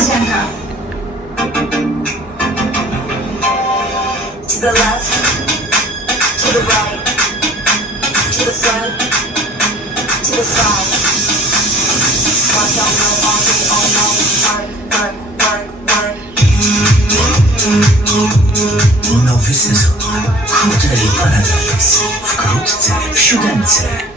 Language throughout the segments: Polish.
niespodzianka. To the left, to the right, to the front, to the side. Squad don't know all day, all night. Work, work, work, work. Nowy sezon. Hotel Paradise. Wkrótce w siódemce.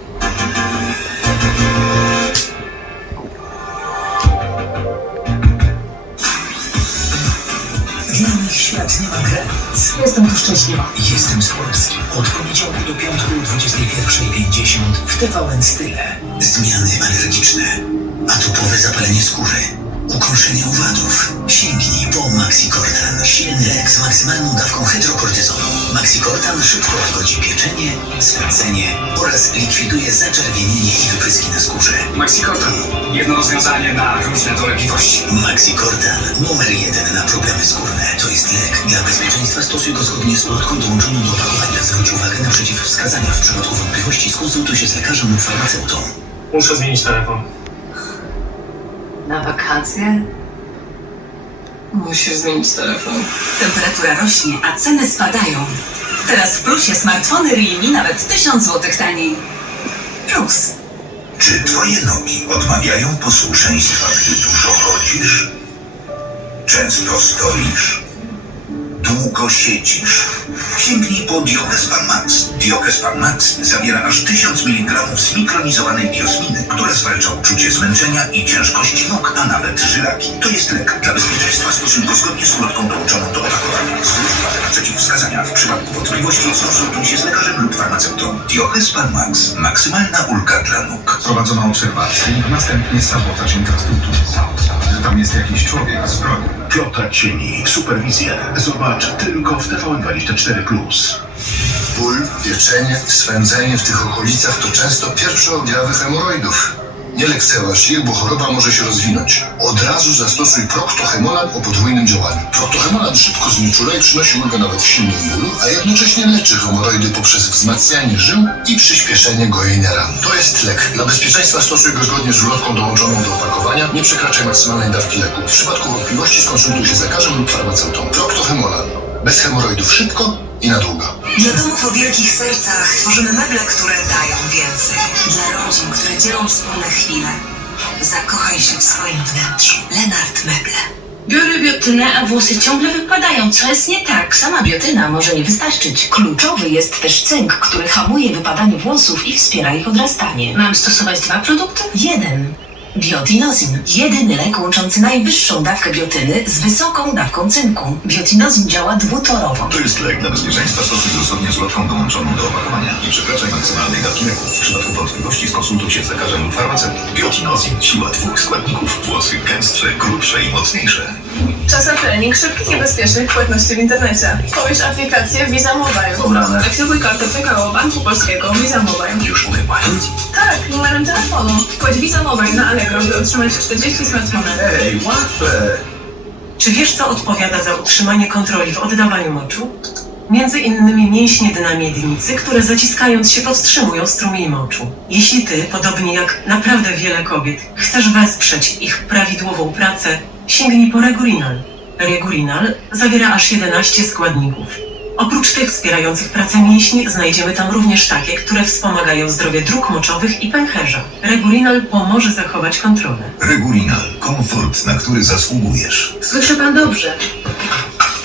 Nich świat nie ma granic. Jestem tu szczęśliwa. Jestem z Polski. Od poniedziałku do piątku o 21.50 w TVN Style. Zmiany alergiczne. Atopowe zapalenie skóry. Ukąszenie owadów. Sięgnij po Maxicortan. Silny lek z maksymalną dawką hydrokortyzonu. Maxicortan szybko łagodzi pieczenie, swędzenie oraz likwiduje zaczerwienienie i wypryski na skórze. Maxicortan. Jedno rozwiązanie na różne dolegliwości. Maxicortan numer jeden na problemy skórne. To jest lek. Dla bezpieczeństwa stosuj go zgodnie z ulotką dołączoną do opakowania. Zwróć uwagę na przeciwwskazania. W przypadku wątpliwości skonsultuj się z lekarzem lub farmaceutą. Muszę zmienić telefon. Na wakacje? Musisz zmienić telefon. Temperatura rośnie, a ceny spadają. Teraz w plusie smartfony Realme nawet 1000 zł taniej. Plus. Czy twoje nogi odmawiają posłuszeństwa, gdy dużo chodzisz? Często stoisz? Długo siedzisz? Sięgnij po Diokespan Max. Diokespan Max zawiera aż 1000 mg zmikronizowanej diosminy, która zwalcza uczucie zmęczenia i ciężkości nóg, a nawet żylaki. To jest lek. Dla bezpieczeństwa stosuj go zgodnie z ulotką dołączoną do opakowania. Na przeciwwskazania. W przypadku wątpliwości skonsultuj się z lekarzem lub farmaceutą. Diokespan Max. Maksymalna ulga dla nóg. Prowadzono obserwację, a następnie sabotaż infrastruktury. Tam jest jakiś człowiek z bronią. Flota cieni. Superwizjer. Zobacz tylko w TVN24+. Ból, pieczenie, swędzenie w tych okolicach to często pierwsze objawy hemoroidów. Nie lekceważ ich, bo choroba może się rozwinąć. Od razu zastosuj Proctohemolan o podwójnym działaniu. Proctohemolan szybko znieczula i przynosi ulgę nawet w silnym bólu, a jednocześnie leczy hemoroidy poprzez wzmacnianie żył i przyspieszenie gojenia ran. To jest lek. Dla bezpieczeństwa stosuj go zgodnie z ulotką dołączoną do opakowania. Nie przekraczaj maksymalnej dawki leku. W przypadku wątpliwości skonsultuj się z lekarzem lub farmaceutą. Proctohemolan. Bez hemoroidów szybko i na długo. Dla domów o wielkich sercach tworzymy meble, które dają więcej. Dla rodzin, które dzielą wspólne chwile. Zakochaj się w swoim wnętrzu. Lenart Meble. Biorę biotynę, a włosy ciągle wypadają. Co jest nie tak? Sama biotyna może nie wystarczyć. Kluczowy jest też cynk, który hamuje wypadanie włosów i wspiera ich odrastanie. Mam stosować dwa produkty? Jeden. Biotinozin. Jedyny lek łączący najwyższą dawkę biotyny z wysoką dawką cynku. Biotinozin działa dwutorowo. To jest lek dla bezpieczeństwa stosuj zgodnie z ulotką dołączoną do opakowania. Nie przekraczaj maksymalnej dawki leku. W przypadku wątpliwości skonsultuj się z lekarzem lub farmaceutą. Biotinozin. Siła dwóch składników. Włosy gęstsze, grubsze i mocniejsze. Czas na trening szybkich i bezpiecznych płatności w internecie. Pobierz aplikację Visa Mobile. Dobrane. Aktywuj kartę PKO Banku Polskiego Visa Mobile. Już płacić? Tak, numerem telefonu. Wpłać Visa Mobile na Allegro, by otrzymać 40 smartfonów. Ej, łatwe! Czy wiesz, co odpowiada za utrzymanie kontroli w oddawaniu moczu? Między innymi mięśnie dna miednicy, które zaciskając się powstrzymują strumień moczu. Jeśli ty, podobnie jak naprawdę wiele kobiet, chcesz wesprzeć ich prawidłową pracę, sięgnij po Regulinal. Regulinal zawiera aż 11 składników. Oprócz tych wspierających pracę mięśni, znajdziemy tam również takie, które wspomagają zdrowie dróg moczowych i pęcherza. Regulinal pomoże zachować kontrolę. Regulinal. Komfort, na który zasługujesz. Słyszy pan dobrze.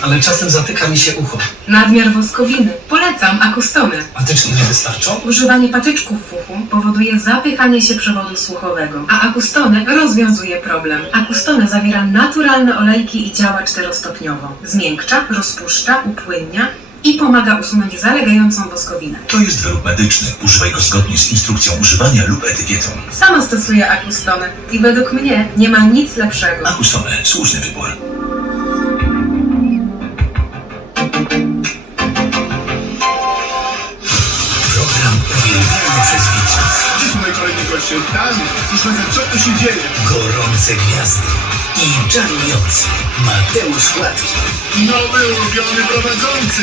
Ale czasem zatyka mi się ucho. Nadmiar woskowiny. Polecam akustonę. Patyczki nie wystarczą? Używanie patyczków w uchu powoduje zapychanie się przewodu słuchowego, a akustonę rozwiązuje problem. Akustonę zawiera naturalne olejki i działa czterostopniowo. Zmiękcza, rozpuszcza, upłynnia i pomaga usunąć zalegającą woskowinę. To jest wyrób medyczny. Używaj go zgodnie z instrukcją używania lub etykietą. Sama stosuję akustonę i według mnie nie ma nic lepszego. Akustone. Słuszny wybór. Program uwielbiany przez widzów. Dziś mamy kolejny goście. Tam, wiedzę, co tu się dzieje. Gorące gwiazdy i czarujący Mateusz Gładki. Nowy ulubiony prowadzący.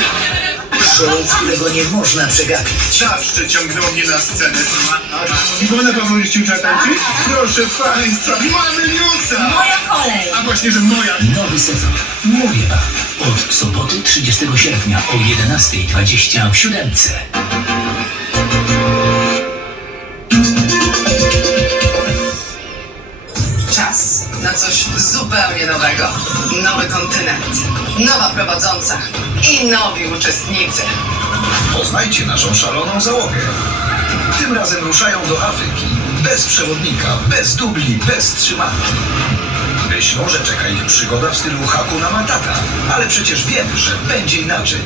Show, którego nie można przegapić. Zawsze ciągnął mnie na scenę. Iwona Pawłowicz chciał tańczyć? Proszę Państwa, mamy newsa! Moja kolej! A właśnie, że moja. Nowy sezon. Mówię wam. Od soboty 30 sierpnia o 11.20 w siódemce. Coś zupełnie nowego. Nowy kontynent, nowa prowadząca i nowi uczestnicy. Poznajcie naszą szaloną załogę. Tym razem ruszają do Afryki. Bez przewodnika, bez dubli, bez trzymanki. Myślą, że czeka ich przygoda w stylu Hakuna Matata, ale przecież wiemy, że będzie inaczej.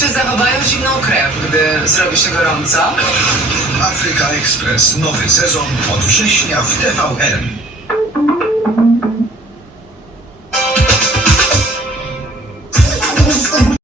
Czy zachowają zimną krew, gdy zrobi się gorąco? Afryka Express, nowy sezon od września w TVN.